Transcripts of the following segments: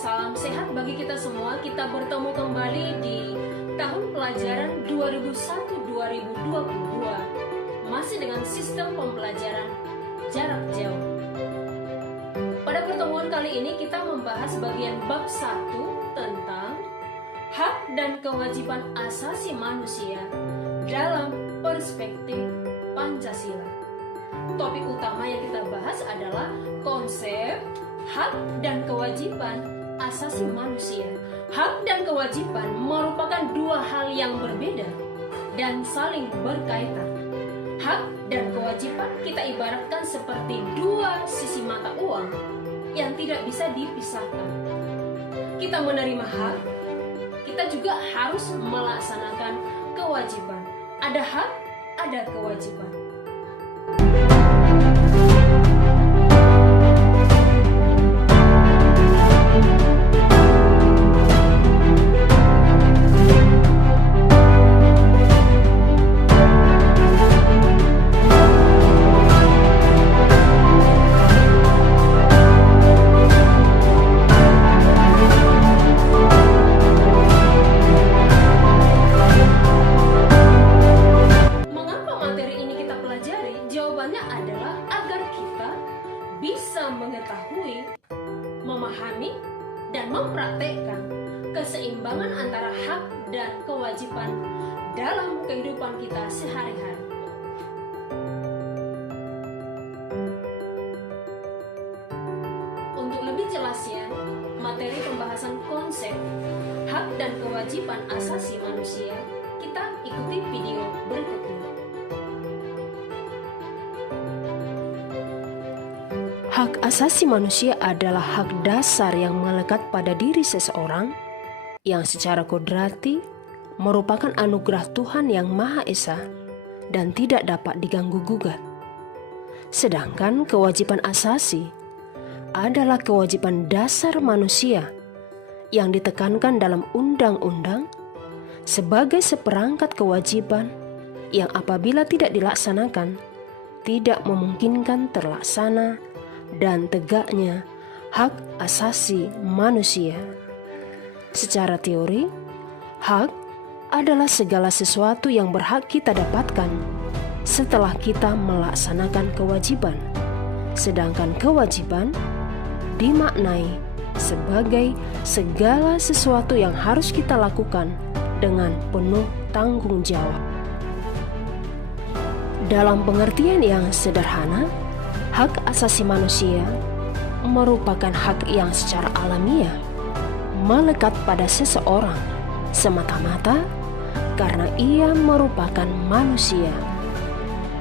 salam sehat bagi kita semua. Kita bertemu kembali di tahun pelajaran 2001-2022 masih dengan sistem pembelajaran jarak jauh. Pada pertemuan kali ini kita membahas bagian bab 1 tentang hak dan kewajiban asasi manusia dalam perspektif Pancasila. Topik utama yang kita bahas adalah konsep hak dan kewajiban asasi manusia. Hak dan kewajiban merupakan dua hal yang berbeda dan saling berkaitan. Hak dan kewajiban kita ibaratkan seperti dua sisi mata uang yang tidak bisa dipisahkan. Kita menerima hak, kita juga harus melaksanakan kewajiban. Ada hak, ada kewajiban. Jawabannya adalah agar kita bisa mengetahui, memahami, dan mempraktekkan keseimbangan antara hak dan kewajiban dalam kehidupan kita sehari-hari. Untuk lebih jelasnya, materi pembahasan konsep hak dan kewajiban asasi manusia, kita ikuti video berikutnya. Hak asasi manusia adalah hak dasar yang melekat pada diri seseorang yang secara kodrati merupakan anugerah Tuhan yang Maha Esa dan tidak dapat diganggu-gugat. Sedangkan kewajiban asasi adalah kewajiban dasar manusia yang ditekankan dalam undang-undang sebagai seperangkat kewajiban yang apabila tidak dilaksanakan tidak memungkinkan terlaksana dan tegaknya hak asasi manusia. Secara teori, hak adalah segala sesuatu yang berhak kita dapatkan setelah kita melaksanakan kewajiban. Sedangkan kewajiban dimaknai sebagai segala sesuatu yang harus kita lakukan dengan penuh tanggung jawab. Dalam pengertian yang sederhana, hak asasi manusia merupakan hak yang secara alamiah melekat pada seseorang semata-mata karena ia merupakan manusia.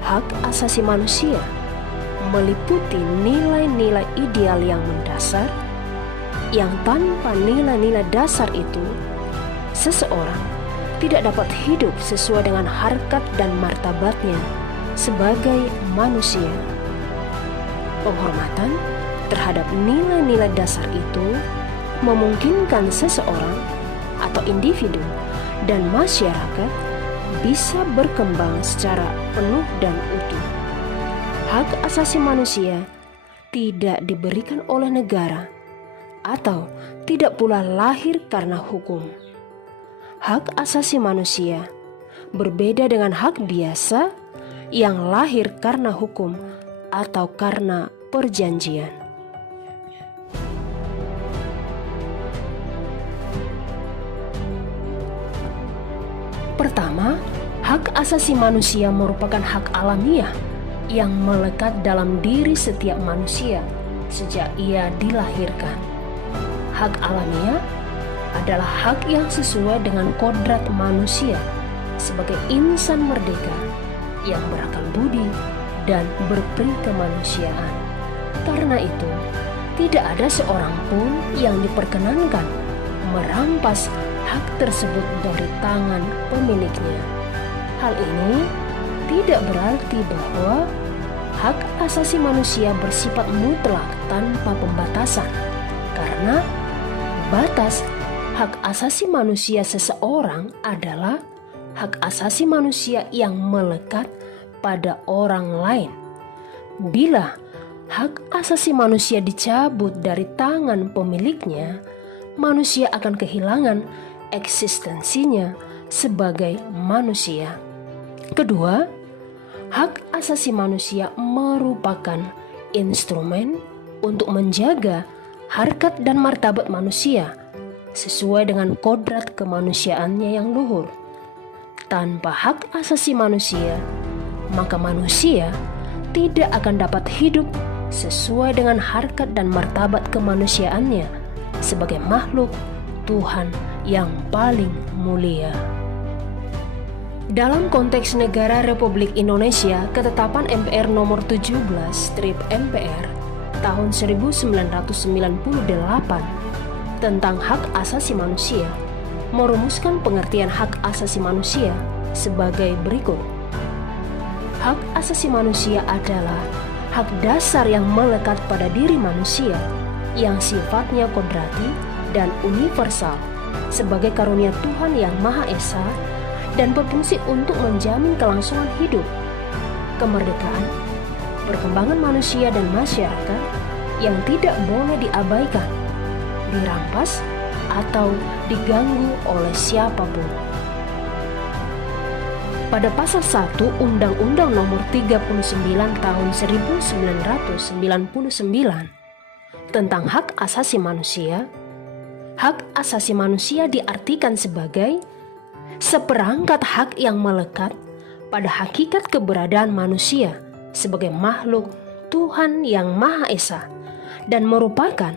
Hak asasi manusia meliputi nilai-nilai ideal yang mendasar, yang tanpa nilai-nilai dasar itu, seseorang tidak dapat hidup sesuai dengan harkat dan martabatnya sebagai manusia. Penghormatan terhadap nilai-nilai dasar itu memungkinkan seseorang atau individu dan masyarakat bisa berkembang secara penuh dan utuh. Hak asasi manusia tidak diberikan oleh negara atau tidak pula lahir karena hukum. Hak asasi manusia berbeda dengan hak biasa yang lahir karena hukum atau karena perjanjian. Pertama, hak asasi manusia merupakan hak alamiah yang melekat dalam diri setiap manusia sejak ia dilahirkan. Hak alamiah adalah hak yang sesuai dengan kodrat manusia sebagai insan merdeka yang berakal budi dan berperi kemanusiaan. Karena itu, tidak ada seorang pun yang diperkenankan merampas hak tersebut dari tangan pemiliknya. Hal ini tidak berarti bahwa hak asasi manusia bersifat mutlak tanpa pembatasan, karena batas hak asasi manusia seseorang adalah hak asasi manusia yang melekat pada orang lain. Bila hak asasi manusia dicabut dari tangan pemiliknya, manusia akan kehilangan eksistensinya sebagai manusia. Kedua, hak asasi manusia merupakan instrumen untuk menjaga harkat dan martabat manusia sesuai dengan kodrat kemanusiaannya yang luhur. Tanpa hak asasi manusia, maka manusia tidak akan dapat hidup sesuai dengan harkat dan martabat kemanusiaannya sebagai makhluk Tuhan yang paling mulia. Dalam konteks negara Republik Indonesia, Ketetapan MPR nomor 17/MPR tahun 1998 tentang hak asasi manusia merumuskan pengertian hak asasi manusia sebagai berikut. Hak asasi manusia adalah hak dasar yang melekat pada diri manusia yang sifatnya kodrati dan universal sebagai karunia Tuhan yang Maha Esa dan berfungsi untuk menjamin kelangsungan hidup, kemerdekaan, perkembangan manusia dan masyarakat yang tidak boleh diabaikan, dirampas, atau diganggu oleh siapapun. Pada pasal 1 Undang-Undang nomor 39 tahun 1999 tentang hak asasi manusia, hak asasi manusia diartikan sebagai seperangkat hak yang melekat pada hakikat keberadaan manusia sebagai makhluk Tuhan yang Maha Esa dan merupakan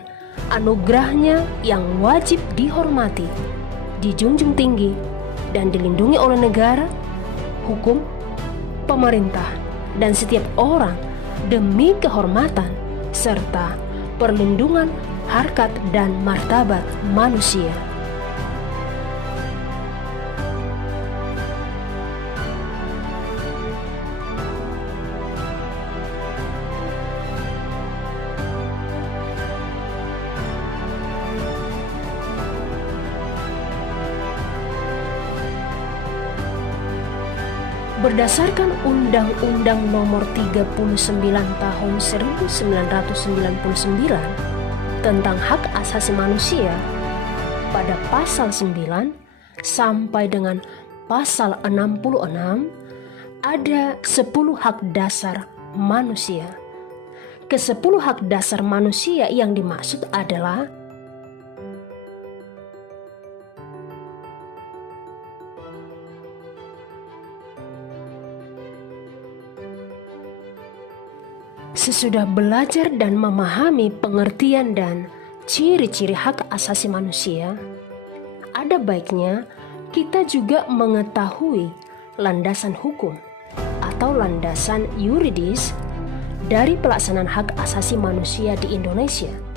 anugerahnya yang wajib dihormati, dijunjung tinggi, dan dilindungi oleh negara, hukum, pemerintah, dan setiap orang demi kehormatan serta perlindungan harkat dan martabat manusia. Berdasarkan Undang-Undang nomor 39 tahun 1999 tentang hak asasi manusia, pada pasal 9 sampai dengan pasal 66 ada 10 hak dasar manusia. Ke-10 hak dasar manusia yang dimaksud adalah sesudah belajar dan memahami pengertian dan ciri-ciri hak asasi manusia, ada baiknya kita juga mengetahui landasan hukum atau landasan yuridis dari pelaksanaan hak asasi manusia di Indonesia.